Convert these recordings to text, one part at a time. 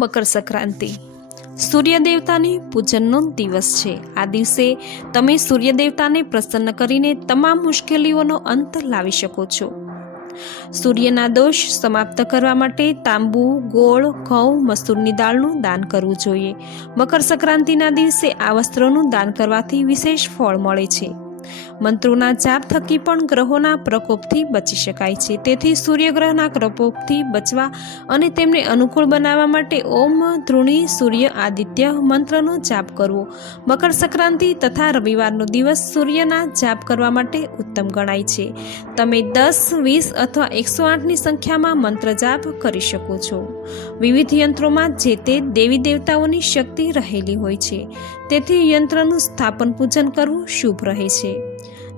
મકર સંક્રાંતિ. સૂર્ય પૂજનનો દિવસ છે. આ દિવસે તમે સૂર્ય દેવતાને પ્રસન્ન કરીને તમામ મુશ્કેલીઓનો અંત લાવી શકો છો. સૂર્યના દોષ સમાપ્ત કરવા માટે તાંબુ, ગોળ, ઘઉં, મસૂરની દાળનું દાન કરવું જોઈએ. મકર સંક્રાંતિના દિવસે આ વસ્ત્રોનું દાન કરવાથી વિશેષ ફળ મળે છે. મંત્રોના જાપ થકી પણ ગ્રહોના પ્રકોપથી બચી શકાય છે. તેથી સૂર્યગ્રહના પ્રકોપથી બચવા અને તેમને અનુકૂળ બનાવવા માટે ઓમ, ધ્રુણી, સૂર્ય, આદિત્ય મંત્રનો જાપ કરવો. મકર સંક્રાંતિ તથા રવિવારનો દિવસ સૂર્યના જાપ કરવા માટે ઉત્તમ ગણાય છે. તમે દસ, વીસ અથવા એકસો આઠની સંખ્યામાં મંત્ર જાપ કરી શકો છો. વિવિધ યંત્રોમાં જે તે દેવી દેવતાઓની શક્તિ રહેલી હોય છે. તેથી યંત્રનું સ્થાપન પૂજન કરવું શુભ રહે છે.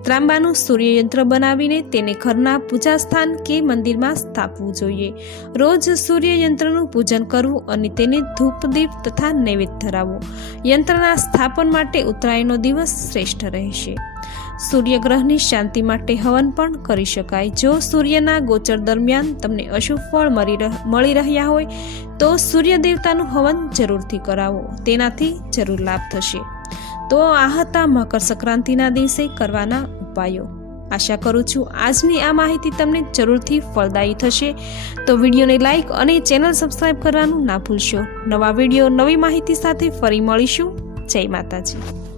ત્રાંબાનું સૂર્યયંત્ર બનાવીને તેને ઘરના પૂજા સ્થાન કે મંદિરમાં સ્થાપવું જોઈએ. રોજ સૂર્યયંત્રનું પૂજન કરવું અને તેને ધૂપ દીપ તથા નૈવેદ્ય ધરાવવું. યંત્રના સ્થાપન માટે ઉત્તરાયણનો દિવસ શ્રેષ્ઠ રહેશે. સૂર્યગ્રહની શાંતિ માટે હવન પણ કરી શકાય. જો સૂર્યના ગોચર દરમિયાન તમને અશુભ ફળ મળી રહ્યા હોય, તો સૂર્ય દેવતાનું હવન જરૂરથી કરાવો. તેનાથી જરૂર લાભ થશે. તો આ હતા મકર સંક્રાંતિના દિવસે કરવાના ઉપાયો. આશા કરું છું આજની આ માહિતી તમને જરૂરથી ફળદાયી થશે. તો વિડીયોને લાઇક અને ચેનલ સબસ્ક્રાઈબ કરવાનું ના ભૂલશો. નવા વીડિયો, નવી માહિતી સાથે ફરી મળીશું. જય માતાજી.